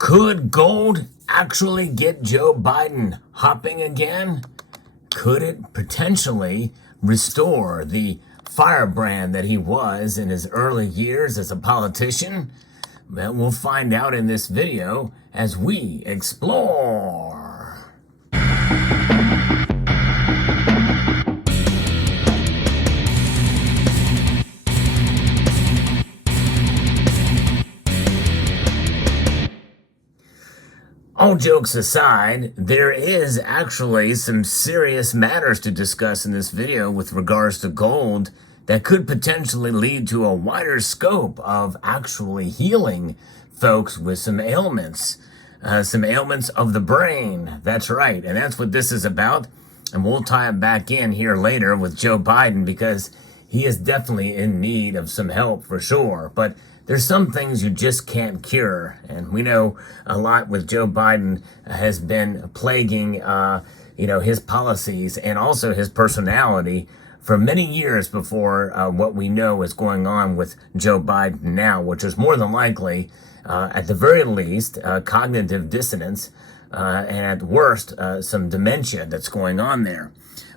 Could gold actually get Joe Biden hopping again? Could it potentially restore the firebrand that he was in his early years as a politician? Well, we'll find out in this video as we explore. All jokes aside, there is actually some serious matters to discuss in this video with regards to gold that could potentially lead to a wider scope of actually healing folks with some ailments of the brain. That's right, and that's what this is about. And we'll tie it back in here later with Joe Biden because he is definitely in need of some help for sure. But there's some things you just can't cure. And we know a lot with Joe Biden has been plaguing, his policies and also his personality for many years before what we know is going on with Joe Biden now, which is more than likely, at the very least, cognitive dissonance, and at worst, some dementia that's going on there.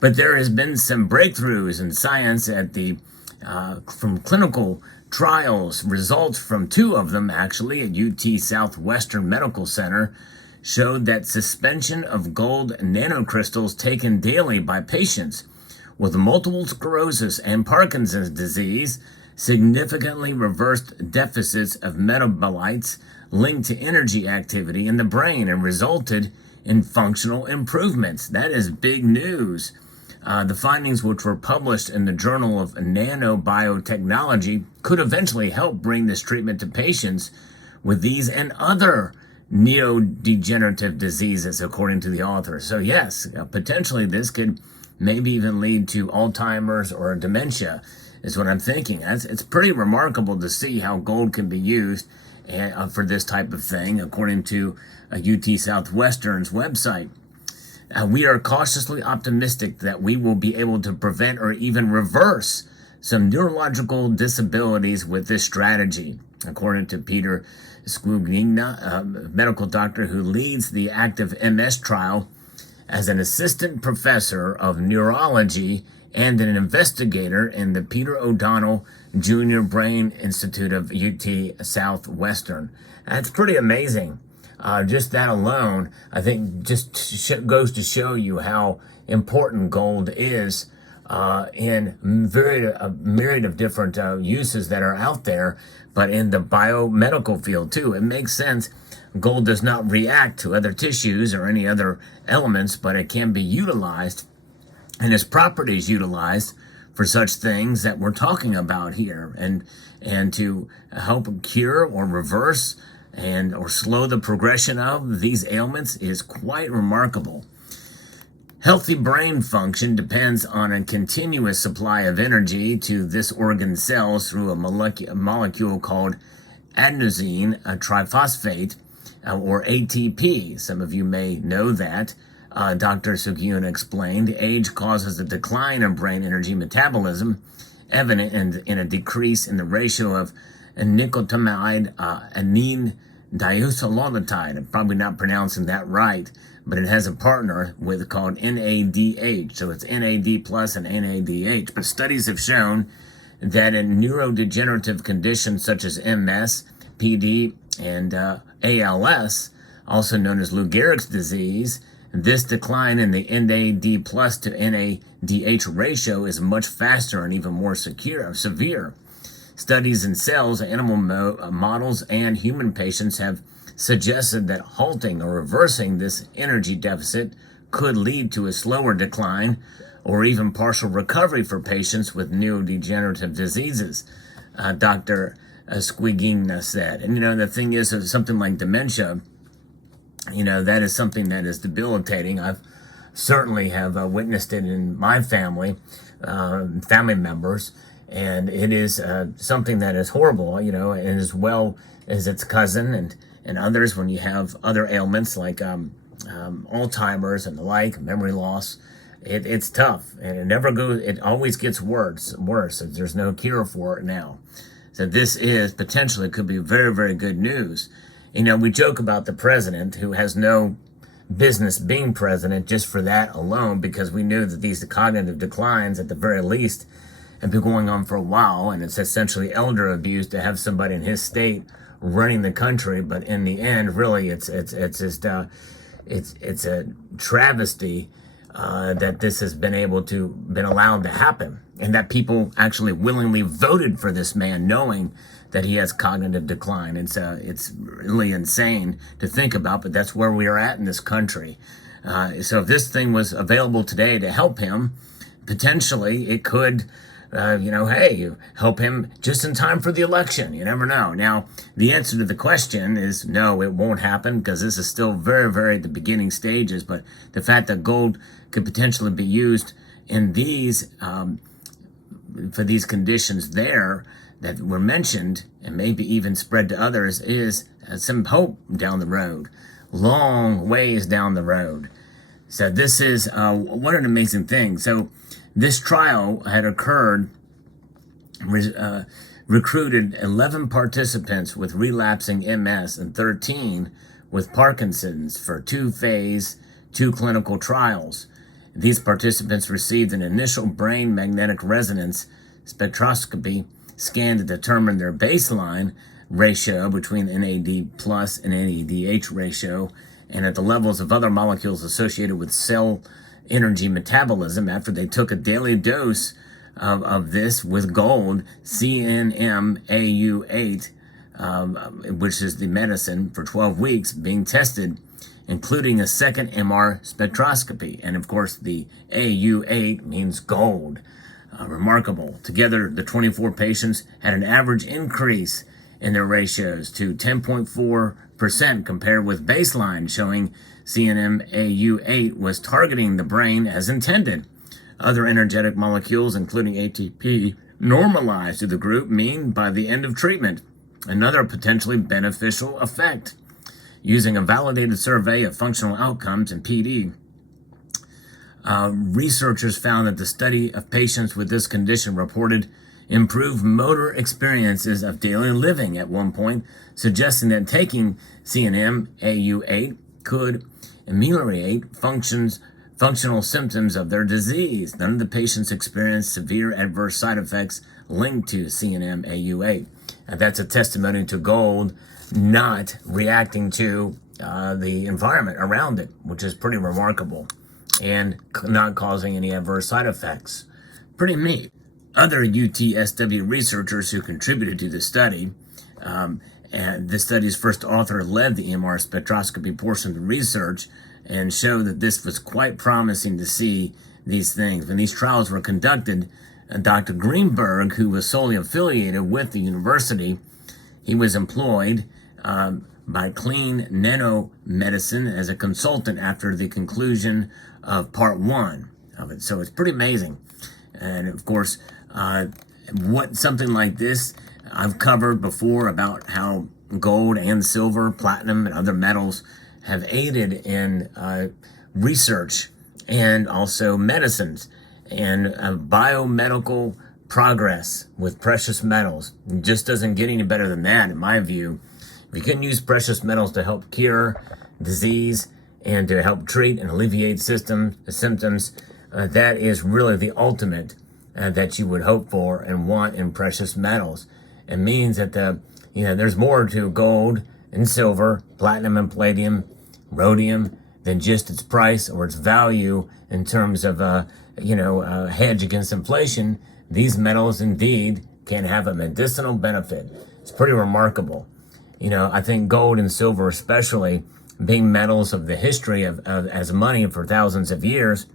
But there has been some breakthroughs in science from clinical trials. Results from two of them, actually, at UT Southwestern Medical Center showed that suspension of gold nanocrystals taken daily by patients with multiple sclerosis and Parkinson's disease significantly reversed deficits of metabolites linked to energy activity in the brain and resulted in functional improvements. That is big news. The findings, which were published in the Journal of Nanobiotechnology, could eventually help bring this treatment to patients with these and other neurodegenerative diseases, according to the author. So yes, potentially this could maybe even lead to Alzheimer's or dementia, is what I'm thinking. It's pretty remarkable to see how gold can be used for this type of thing, according to UT Southwestern's website. We are cautiously optimistic that we will be able to prevent or even reverse some neurological disabilities with this strategy, according to Peter Squigna, a medical doctor who leads the active MS trial as an assistant professor of neurology and an investigator in the Peter O'Donnell Jr. Brain Institute of UT Southwestern. That's pretty amazing. Just that alone, I think, just goes to show you how important gold is in a myriad of different uses that are out there, but in the biomedical field too. It makes sense. Gold does not react to other tissues or any other elements, but it can be utilized and its properties utilized for such things that we're talking about here, and to help cure or reverse or slow the progression of these ailments is quite remarkable. Healthy brain function depends on a continuous supply of energy to this organ cells through a molecule called adenosine triphosphate, or ATP. Some of you may know that. Dr. Sugyuna explained, age causes a decline in brain energy metabolism, evident in a decrease in the ratio of nicotinamide amine diacylglutatide. I'm probably not pronouncing that right, but it has a partner called NADH. So it's NAD plus and NADH. But studies have shown that in neurodegenerative conditions such as MS, PD, and ALS, also known as Lou Gehrig's disease, this decline in the NAD plus to NADH ratio is much faster and even more severe. Studies in cells, animal models, and human patients have suggested that halting or reversing this energy deficit could lead to a slower decline or even partial recovery for patients with neurodegenerative diseases, Dr. Squigna said. And, the thing is, something like dementia, that is something that is debilitating. I've certainly have witnessed it in my family members, and it is something that is horrible, and as well as its cousin and others when you have other ailments like Alzheimer's and the like, memory loss. It's tough, and it always gets worse. There's no cure for it now. So this could be very, very good news. We joke about the president who has no business being president just for that alone, because we knew that these cognitive declines, at the very least, have been going on for a while, and it's essentially elder abuse to have somebody in his state running the country. But in the end, really, it's just it's a travesty that this has been allowed to happen, and that people actually willingly voted for this man, knowing that he has cognitive decline. It's really insane to think about, but that's where we are at in this country. So if this thing was available today to help him, potentially it could, help him just in time for the election. You never know. Now, the answer to the question is no, it won't happen, because this is still very, very at the beginning stages. But the fact that gold could potentially be used in these, for these conditions there that were mentioned, and maybe even spread to others, is some hope down the road, long ways down the road. So this is, what an amazing thing. So this trial had occurred, recruited 11 participants with relapsing MS and 13 with Parkinson's for 2 clinical trials. These participants received an initial brain magnetic resonance spectroscopy scan to determine their baseline ratio between NAD plus and NADH ratio, and at the levels of other molecules associated with cell energy metabolism after they took a daily dose of this with gold, CNMAU8, which is the medicine, for 12 weeks being tested, including a second MR spectroscopy. And of course, the AU8 means gold. Remarkable. Together, the 24 patients had an average increase in their ratios to 10.4% compared with baseline, showing CNMAU8 was targeting the brain as intended. Other energetic molecules, including ATP, normalized to the group mean by the end of treatment. Another potentially beneficial effect. Using a validated survey of functional outcomes in PD, researchers found that the study of patients with this condition reported improved motor experiences of daily living at one point, suggesting that taking CNMAU8 could ameliorate functional symptoms of their disease. None of the patients experienced severe adverse side effects linked to CNMAU8. And that's a testimony to gold not reacting to the environment around it, which is pretty remarkable, and not causing any adverse side effects. Pretty neat. Other UTSW researchers who contributed to the study, and the study's first author led the MR spectroscopy portion of the research, and showed that this was quite promising to see these things. When these trials were conducted, Dr. Greenberg, who was solely affiliated with the university, he was employed by Clean Nanomedicine as a consultant after the conclusion of part 1 of it. So it's pretty amazing. And of course, what something like this I've covered before, about how gold and silver, platinum, and other metals have aided in research and also medicines and biomedical progress with precious metals. It just doesn't get any better than that, in my view. If you can use precious metals to help cure disease and to help treat and alleviate symptoms, that is really the ultimate that you would hope for and want in precious metals. It means that there's more to gold and silver, platinum and palladium, rhodium, than just its price or its value in terms of a hedge against inflation. These metals indeed can have a medicinal benefit. It's pretty remarkable. I think gold and silver, especially being metals of the history of as money for thousands of years,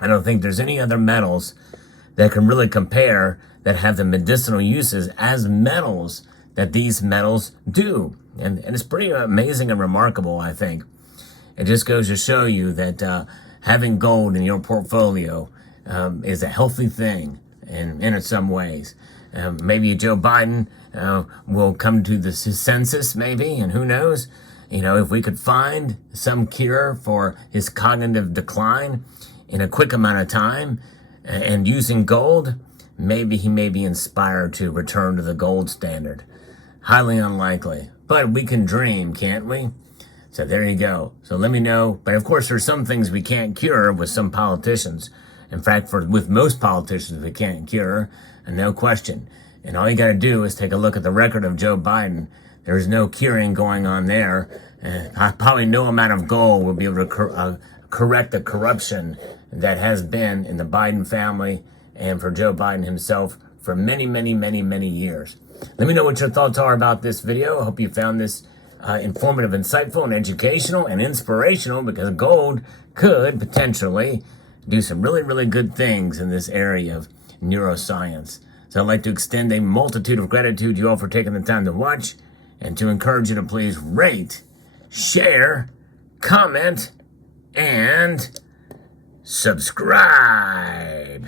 I don't think there's any other metals that can really compare that have the medicinal uses as metals that these metals do. And it's pretty amazing and remarkable, I think. It just goes to show you that having gold in your portfolio is a healthy thing in some ways. Maybe Joe Biden will come to the census, maybe, and who knows? If we could find some cure for his cognitive decline in a quick amount of time and using gold, maybe he may be inspired to return to the gold standard. Highly unlikely, But we can dream, can't we? So there you go. So let me know. But of course, there's some things we can't cure with some politicians. In fact, with most politicians, we can't cure, and no question. And all you got to do is take a look at the record of Joe Biden. There's no curing going on there. Probably no amount of gold will be able to correct the corruption that has been in the Biden family and for Joe Biden himself for many, many, many, many years. Let me know what your thoughts are about this video. I hope you found this informative, insightful, and educational and inspirational, because gold could potentially do some really, really good things in this area of neuroscience. So I'd like to extend a multitude of gratitude to you all for taking the time to watch, and to encourage you to please rate, share, comment, and subscribe.